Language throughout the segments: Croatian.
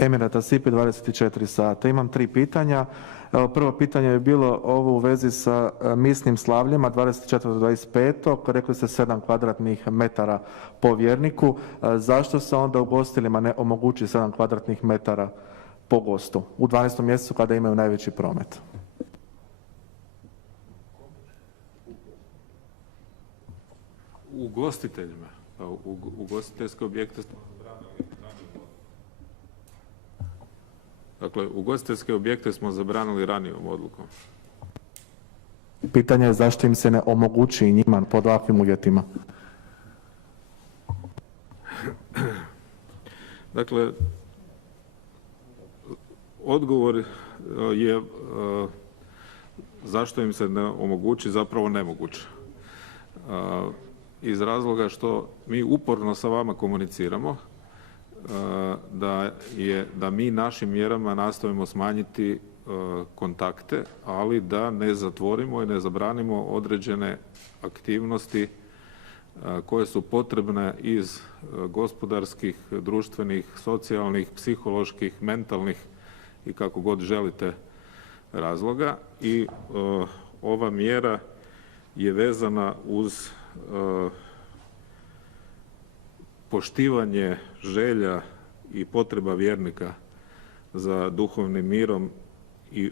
Emirata Sipi 24 sata. Imam 3 pitanja. Prvo pitanje je bilo ovo u vezi sa misnim slavljima 24.25. Rekli ste 7 kvadratnih metara po vjerniku. Zašto se onda ugostiteljima ne omogući 7 kvadratnih metara po gostu u 12. mjesecu kada imaju najveći promet? Ugostiteljima. Ugostiteljske objekte smo zabranili. Dakle, ugostiteljske objekte smo zabranili ranijom odlukom. Pitanje je zašto im se ne omogući i njima pod ovakvim uvjetima? Dakle, odgovor je zašto im se ne omogući, zapravo nemoguće. Iz razloga što mi uporno sa vama komuniciramo da mi našim mjerama nastojimo smanjiti kontakte, ali da ne zatvorimo i ne zabranimo određene aktivnosti koje su potrebne iz gospodarskih, društvenih, socijalnih, psiholoških, mentalnih i kako god želite razloga. I ova mjera je vezana uz poštivanje želja i potreba vjernika za duhovnim mirom i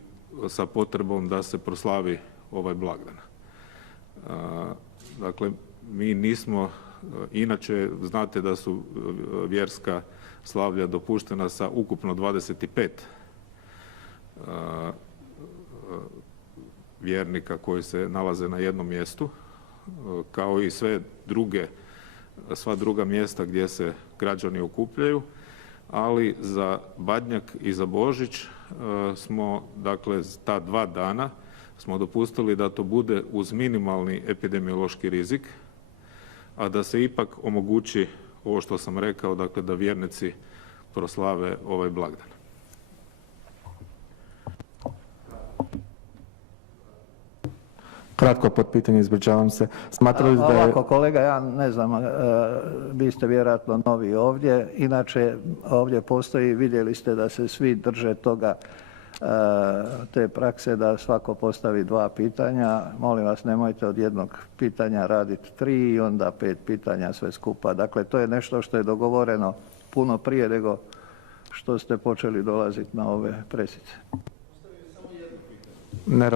sa potrebom da se proslavi ovaj blagdan. Dakle, mi nismo, inače znate da su vjerska slavlja dopuštena sa ukupno 25 vjernika koji se nalaze na jednom mjestu, kao i sva druga mjesta gdje se građani okupljaju, ali za Badnjak i za Božić smo, dakle, ta 2 dana smo dopustili da to bude uz minimalni epidemiološki rizik, a da se ipak omogući ovo što sam rekao, dakle, da vjernici proslave ovaj blagdan. Kratko potpitanje, ispričavam se. Smatrali da je... Ovako, kolega, ja ne znam, vi ste vjerojatno novi ovdje. Inače, ovdje postoji, vidjeli ste da se svi drže toga, te prakse da svako postavi 2 pitanja. Molim vas, nemojte od jednog pitanja raditi 3 i onda 5 pitanja sve skupa. Dakle, to je nešto što je dogovoreno puno prije nego što ste počeli dolaziti na ove presice. Ne